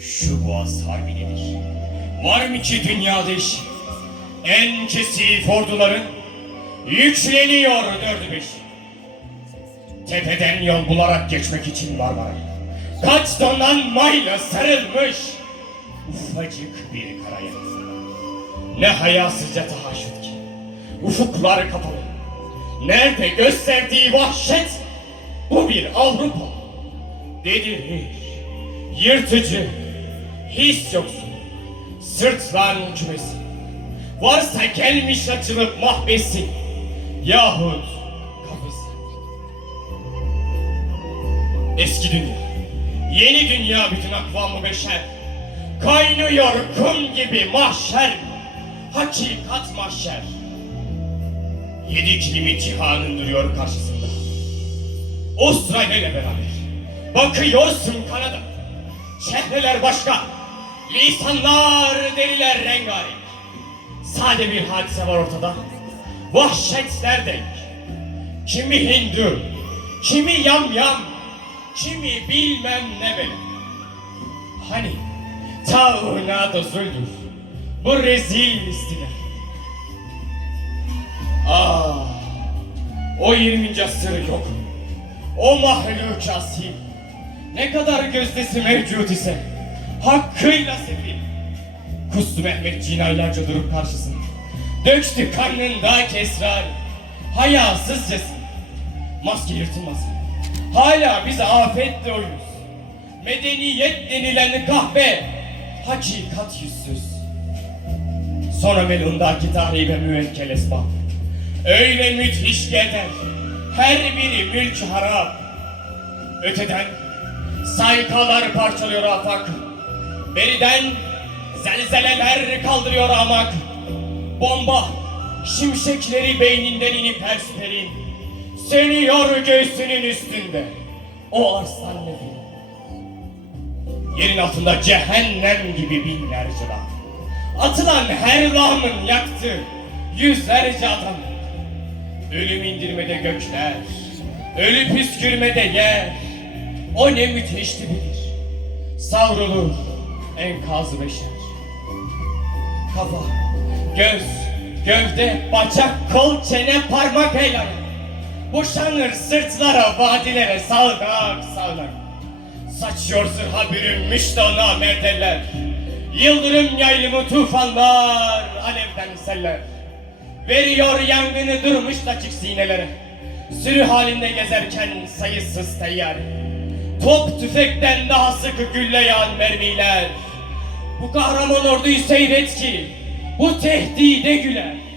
Şu boğaz harbi nedir? Var mı ki dünyada iş? En kesif orduların yükleniyor dördü beş. Tepeden yol bularak geçmek için Marmara. Kaç donanmayla sarılmış ufacık bir karaya. Ne hayasızca tahaşüt ki. Ufuklar kapalı. Nerede gösterdiği vahşet? Bu bir Avrupa. Dedirir, yırtıcı, his yoksun, sırtlan kümesi. Varsa gelmiş açılıp mahbesi yahut kafesi. Eski dünya, yeni dünya bütün akvamı beşer. Kaynıyor kum gibi mahşer, hakikat mahşer. Yedi iklimi cihanın duruyor karşısında. Avustralya ile beraber. Bakıyorsun Kanada. Çehreler başka. Lisanlar, deriler rengarenk. Sade bir hadise var ortada. Vahşetler denk. Kimi Hindu, kimi yamyam, kimi bilmem ne böyle. Hani tauna da zuldür. Bu rezil istiler. Ah, o 20. asır yok. O mahluk asil. Ne kadar gözdesi mevcut ise hakkıyla sefil. Kustu Mehmet cinaylarca durup karşısında. Döktü karnındaki esrar. Hayasızcasın. Maske yırtılmasın. Hala bize afetle oyunuz. Medeniyet denilen kahve. Hakikat yüzsüz. Sonra melundaki tarihi ve müekkel esbab. Öyle müthiş geder. Her biri mülk harap. Öteden saykalar parçalıyor afak. Beriden zelzeleler kaldırıyor amak. Bomba şimşekleri beyninden inip her siperin. Sönüyor göğsünün üstünde. O arslan neferi. Yerin altında cehennem gibi binlerce laf. Atılan her lağımın yaktı yüzlerce adam. Ölüm indirmede gökler, ölü püskürmede yer. O ne müthişti bilir. Savrulur enkazı beşer. Kafa, göz, gövde, bacak, kol, çene, parmak eyler. Boşanır sırtlara, vadilere saldak saldak. Saçıyor zırha bürünmüş de ona merteller. Yıldırım yaylımı tufanlar, alevden seller. Veriyor yangını durmuş açık sinelere. Sürü halinde gezerken sayısız teyyar. Top tüfekten daha sıkı gülle yağan mermiler. Bu kahraman orduyu seyret ki bu tehdide güler.